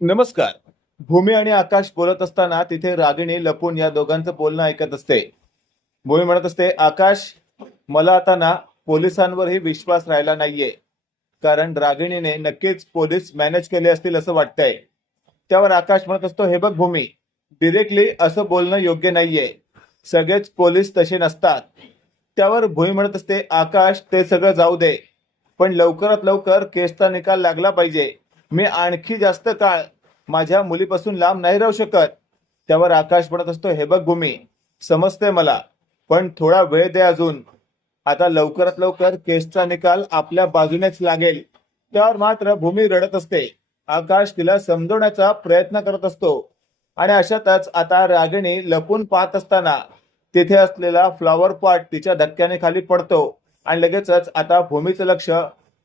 नमस्कार. भूमी आणि आकाश बोलत असताना तिथे रागिणी लपून या दोघांचं बोलणं ऐकत असते. भूमी म्हणत असते आकाश मला आता ना पोलिसांवरही विश्वास राहिला नाहीये. कारण रागिणीने नक्कीच पोलीस मॅनेज केले असतील असं वाटतंय. त्यावर आकाश म्हणत असतो हे बघ भूमी डिरेक्टली असं बोलणं योग्य नाहीये. सगळेच पोलीस तसे नसतात. त्यावर भूमी म्हणत असते आकाश ते सगळं जाऊ दे. पण लवकरात लवकर केसचा निकाल लागला पाहिजे. मी आणखी जास्त काळ माझ्या मुलीपासून लांब नाही राहू शकत. त्यावर आकाश म्हणत असतो. हे बघ भूमी समजते मला पण थोडा वेळ दे अजून. आता लवकरात लवकर केसचा निकाल आपल्या बाजूनेच लागेल. त्यावर मात्र भूमी रडत असते. आकाश तिला समजवण्याचा प्रयत्न करत असतो. आणि अशातच आता रागिणी लपून पाहत असताना तिथे असलेला फ्लॉवर पॉट तिच्या धक्क्याने खाली पडतो. आणि लगेचच आता भूमीचं लक्ष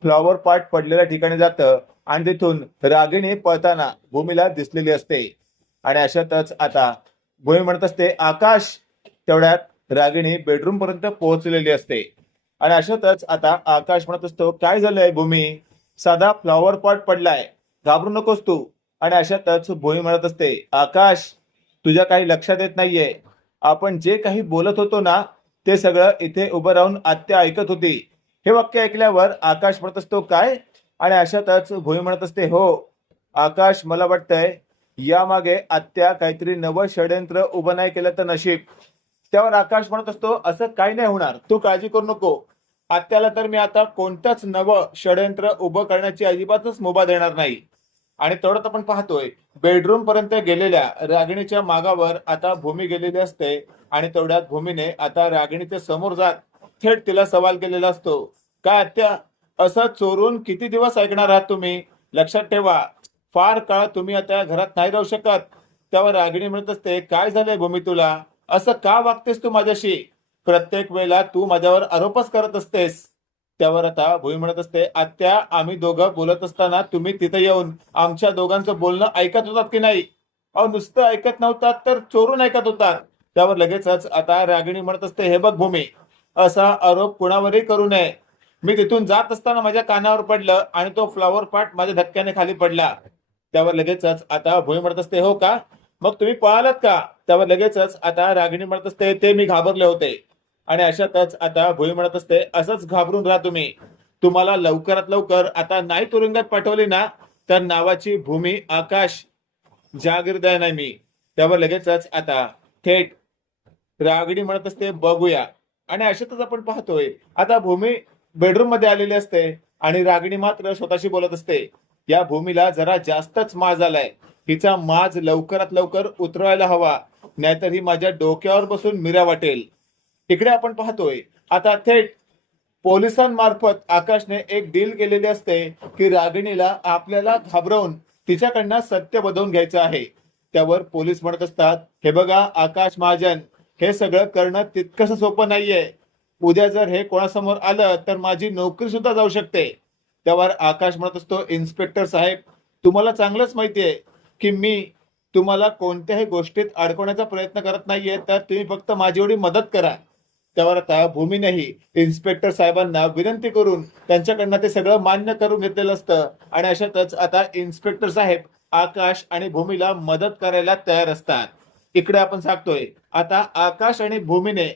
फ्लॉवर पॉट पडलेल्या ठिकाणी जातं. आणि तिथून रागिणी पळताना भूमीला दिसलेली असते. आणि अशातच आता भूमी म्हणत असते आकाश! तेवढ्यात रागिणी बेडरूम पर्यंत पोहोचलेली असते. आणि अशातच आता आकाश म्हणत असतो काय झालंय भूमी? साधा फ्लॉवर पॉट पडलाय. घाबरू नकोस तू. आणि अशातच भूमी म्हणत असते आकाश तुझ्या काही लक्षात येत नाहीये. आपण जे काही बोलत होतो ना ते सगळं इथे उभं राहून आत्या ऐकत होती. हे वाक्य ऐकल्यावर आकाश म्हणत असतो काय? आणि अशातच भूमी म्हणत असते हो आकाश मला वाटतंय यामागे आत्या काहीतरी नवं षडयंत्र उभं नाही केलं तर नशीब. त्यावर आकाश म्हणत असतो असं काही नाही होणार तू काळजी करू नको. आत्याला तर मी आता कोणतंच नवं षडयंत्र उभं करण्याची अजिबातच मुभा देणार नाही. आणि तेवढ्यात आपण पाहतोय बेडरूम पर्यंत गेलेल्या रागिणीच्या मागावर आता भूमी गेलेली असते आणि तेवढ्यात भूमीने आता रागिणीच्या समोर जात थेट तिला सवाल केलेला असतो काय आत्या असं चोरून किती दिवस ऐकणार आहात तुम्ही? लक्षात ठेवा. फार काळ तुम्ही आता घरात नाही राहू शकत. त्यावर रागिणी म्हणत असते काय झालंय भूमी तुला? असं का वागतेस तू माझ्याशी? प्रत्येक वेळेला तू माझ्यावर आरोपच करत असतेस. त्यावर आता भूमी म्हणत असते आत्या आम्ही दोघं बोलत असताना तुम्ही तिथे येऊन आमच्या दोघांचं बोलणं ऐकत होतात की नाही? अहो नुसतं ऐकत नव्हतात तर चोरून ऐकत होतात. त्यावर लगेचच आता रागिणी म्हणत असते हे बघ भूमी असा आरोप कुणावरही करू नये. मी तिथून जात असताना माझ्या कानावर पडलं आणि तो फ्लॉवर पार्ट माझ्या धक्क्याने खाली पडला. त्यावर लगेचच आता भुई म्हणत असते हो का? मग तुम्ही पळालात का? त्यावर लगेचच आता रागिणी म्हणत असते ते मी घाबरले होते. आणि अशातच आता भुई म्हणत असते असंच घाबरून राहा तुम्ही. तुम्हाला लवकरात लवकर आता नाही तुरुंगात पाठवली ना तर नावाची भूमी आकाश. जागीरदार नाही मी. त्यावर लगेचच आता थेट रागडी म्हणत असते बघूया. आणि अशातच आपण पाहतोय आता भूमी बेडरूममध्ये आलेली असते आणि रागिणी मात्र स्वतःशी बोलत असते. या भूमीला जरा जास्तच माज आलाय हिचा माज लवकरात लवकर उतरवायला हवा. नाहीतर ही माझ्या डोक्यावर बसून मिरा वाटेल. इकडे आपण पाहतोय. आता थेट पोलिसांमार्फत आकाशने एक डील केलेली असते की रागिणीला आपल्याला घाबरवून तिच्याकडनं सत्य बदवून घ्यायचं आहे. त्यावर पोलीस म्हणत असतात हे बघा आकाश महाजन हे सगळं करणं तितकंस सोपं नाहीये. उद्या जर हे कोणासमोर आलं तर माझी नोकरी सुद्धा जाऊ शकते. त्यावर आकाश म्हणत असतो इन्स्पेक्टर साहेब तुम्हाला चांगलंच माहितीये की मी तुम्हाला कोणत्याही गोष्टीत अडकवण्याचा प्रयत्न करत नाहीये तर तुम्ही फक्त माझी एवढी मदत करा. त्यावर आता भूमीनेही इन्स्पेक्टर साहेबांना विनंती करून त्यांच्याकडनं ते सगळं मान्य करून घेतलेलं असतं. आणि अशातच आता इन्स्पेक्टर साहेब आकाश आणि भूमीला मदत करायला तयार असतात. इकडे आपण सांगतोय आता आकाश आणि भूमीने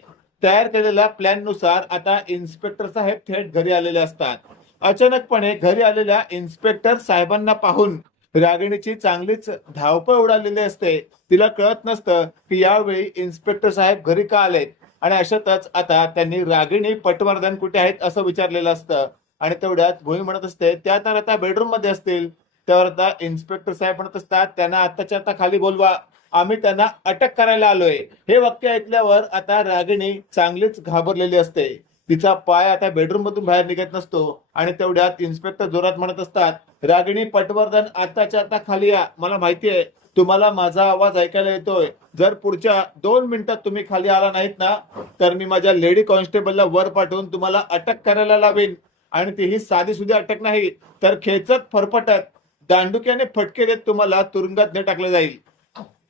तयार केलेल्या प्लॅननुसार आता इन्स्पेक्टर साहेब थेट घरी आलेले असतात. अचानकपणे घरी आलेल्या इन्स्पेक्टर साहेबांना पाहून रागिणीची चांगलीच धावपळ उडालेली असते. तिला कळत नसतं की यावेळी इन्स्पेक्टर साहेब घरी का आलेत? आणि अशातच आता त्यांनी रागिणी पटवर्धन कुठे आहेत असं विचारलेलं असतं. आणि तेवढ्यात भूमी म्हणत असते त्या तर आता बेडरूममध्ये असतील. त्यावर आता इन्स्पेक्टर साहेब म्हणत असतात त्यांना आताच्या आता खाली बोलवा. आम्ही त्यांना अटक करायला आलोय. हे वाक्य ऐकल्यावर आता रागिणी चांगलीच घाबरलेली असते. तिचा पाय आता बेडरूम मधून बाहेर निघत नसतो आणि तेवढ्यात इन्स्पेक्टर जोरात म्हणत असतात रागिणी पटवर्धन आताच्या आता खाली या. मला माहितीये तुम्हाला माझा आवाज ऐकायला येतोय. जर पुढच्या दोन मिनिटात तुम्ही खाली आला नाहीत ना तर मी माझ्या लेडी कॉन्स्टेबलला वर पाठवून तुम्हाला अटक करायला लावेन. आणि तीही साधी सुधी अटक नाही तर खेचत फरफटत दांडुक्याने फटके देत तुम्हाला तुरुंगात ने टाकलं जाईल.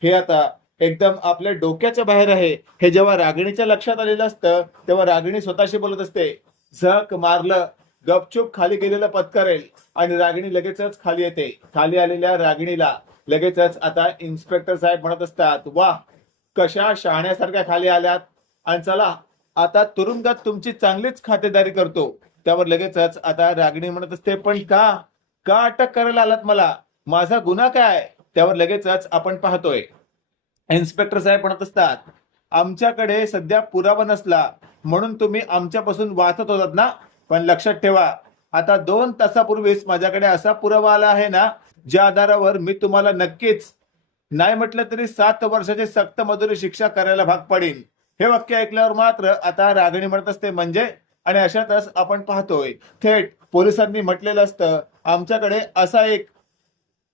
हे आता एकदम आपल्या डोक्याच्या बाहेर आहे. हे जेव्हा रागिणीच्या लक्षात आलेलं असतं तेव्हा रागिणी स्वतःशी बोलत असते. झक मारलं गपचूप खाली गेलेलं पत्करेल आणि रागिणी लगेचच खाली येते. खाली आलेल्या रागिणीला लगेचच आता इन्स्पेक्टर साहेब म्हणत असतात वा कशा शहाण्यासारख्या खाली आल्यात? आणि चला आता तुरुंगात तुमची चांगलीच खातेदारी करतो. त्यावर लगेचच आता रागिणी म्हणत असते पण का? का अटक करायला आलात मला? माझा गुन्हा काय? त्यावर लगेचच आपण पाहतोय. इन्स्पेक्टर साहेब म्हणत असतात आमच्याकडे सध्या पुरावा नसला म्हणून तुम्ही आमच्यापासून वाचत होतात ना? पण लक्षात ठेवा आता दोन तासापूर्वीच माझ्याकडे असा पुरावा आला आहे ना ज्या आधारावर मी तुम्हाला नक्कीच नाही म्हटलं तरी सात वर्षाची सक्त मजुरी शिक्षा करायला भाग पडेल हे वाक्य ऐकल्यावर मात्र आता रागणी म्हणत असते म्हणजे? आणि अशातच आपण पाहतोय थेट पोलिसांनी म्हटलेलं असतं आमच्याकडे असा एक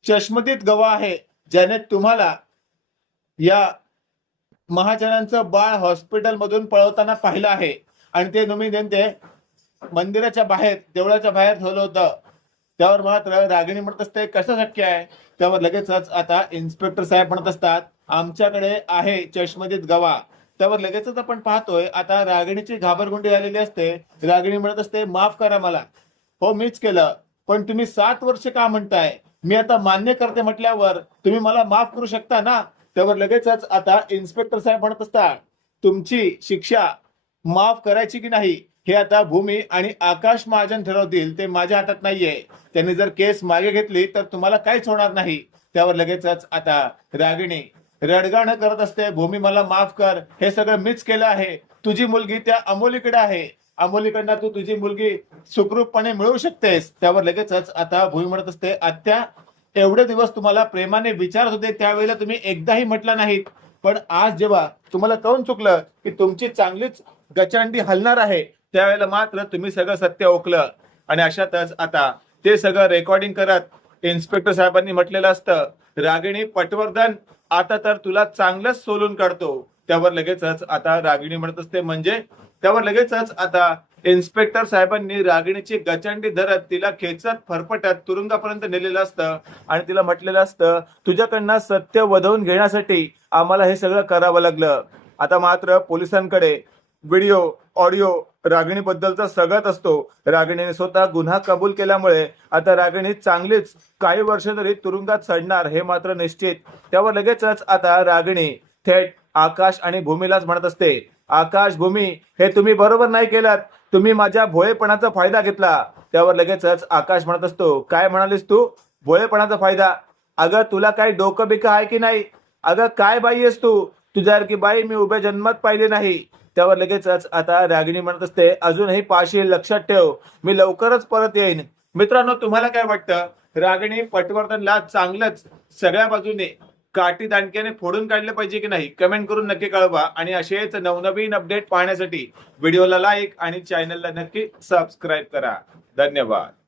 चष्मदीत गवा आहे ज्याने तुम्हाला या महाजनांचं बाळ हॉस्पिटल मधून पळवताना पाहिलं आहे. आणि ते तुम्ही ते मंदिराच्या बाहेर देवळाच्या बाहेर ठेवलं होतं. त्यावर मात्र रागिणी म्हणत असते कसं शक्य आहे? त्यावर लगेचच आता इन्स्पेक्टर साहेब म्हणत असतात आमच्याकडे आहे चष्मदीत गवा त्यावर लगेचच आपण पाहतोय आता रागिणीची घाबरगुंडी झालेली असते. रागिणी म्हणत असते माफ करा मला. हो मीच केलं पण तुम्ही सात वर्ष का म्हणताय? मी आता मान्य करते म्हटल्यावर तुम्ही मला माफ करू शकता ना? त्यावर लगेचच आता इन्स्पेक्टर साहेब म्हणत असतात तुमची शिक्षा माफ करायची की नाही? हे आता भूमी आणि आकाश महाजन ठरवतील ते माझ्या हातात नाहीये. त्यांनी जर केस मागे घेतली तर तुम्हाला काहीच होणार नाही. त्यावर लगेचच आता रागिणी रडगाणं करत असते भूमी मला माफ कर. हे सगळं मीच केलं आहे. तुझी मुलगी त्या अमोलीकडे आहे. अमोलीकडनं तू तुझी मुलगी सुखरूपपणे मिळवू शकतेस त्यावर लगेचच आता भूमी म्हणत असते आत्या एवढे दिवस तुम्हाला प्रेमाने विचारत होते त्यावेळेला तुम्ही एकदाही म्हटला नाहीत. पण आज जेव्हा तुम्हाला कळून चुकलं की तुमची चांगलीच गचांडी हलणार आहे त्यावेळेला मात्र तुम्ही सगळं सत्य ओकलं. आणि अशातच आता ते सगळं रेकॉर्डिंग करत इन्स्पेक्टर साहेबांनी म्हटलेलं असतं रागिणी पटवर्धन आता तर तुला चांगलंच सोलून काढतो. त्यावर लगेचच आता रागिणी म्हणत असते म्हणजे त्यावर लगेचच आता इन्स्पेक्टर साहेबांनी रागिणीची गचंडी धरत तिला खेचत फरफटत तुरुंगापर्यंत नेलेलं असतं आणि तिला म्हटलेलं असतं तुझ्याकडनं सत्य वधवून घेण्यासाठी आम्हाला हे सगळं करावं लागलं. आता मात्र पोलिसांकडे व्हिडिओ ऑडिओ रागिणीबद्दलचा सगळ्यात असतो. रागिणीने स्वतः गुन्हा कबूल केल्यामुळे आता रागिणी चांगलीच काही वर्ष तरी तुरुंगात चढणार हे मात्र निश्चित. त्यावर लगेचच आता रागिणी थेट आकाश आणि भूमीलाच म्हणत असते. आकाश भूमी हे तुम्ही बरोबर नाही केलात. तुम्ही माझ्या भोळेपणाचा फायदा घेतला. त्यावर लगेचच आकाश म्हणत असतो काय म्हणालीस तू? भोळेपणाचा फायदा. अगं तुला काही डोकं बिकं आहे की नाही? अगं काय बाई आहेस तू? तुझ्यासारखी बाई मी उभ्या जन्मात पाहिली नाही. त्यावर लगेचच आता रागिणी म्हणत असते अजूनही पाशी लक्षात ठेव. मी लवकरच परत येईन. मित्रांनो तुम्हाला काय वाटतं? रागिणी पटवर्धनला चांगलंच सगळ्या बाजूने काठी दांडक्याने फोडून काढलं पाहिजे की नाही कमेंट करून नक्की कळवा. आणि असेच नवनवीन अपडेट पाहण्यासाठी व्हिडिओला लाईक आणि चॅनलला नक्की सबस्क्राईब करा. धन्यवाद.